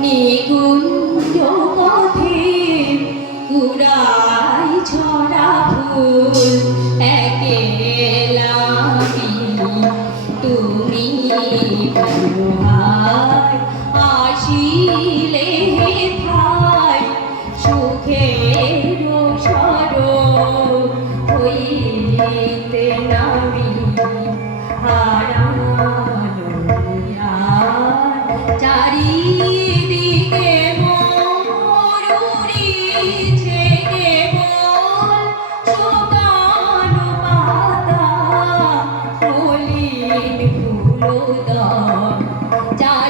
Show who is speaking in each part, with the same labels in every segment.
Speaker 1: নিকুঞ্জ পথে উড়াই ছড়া ফুল একেলা তুমি আসিলে চার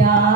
Speaker 1: 할렐루야.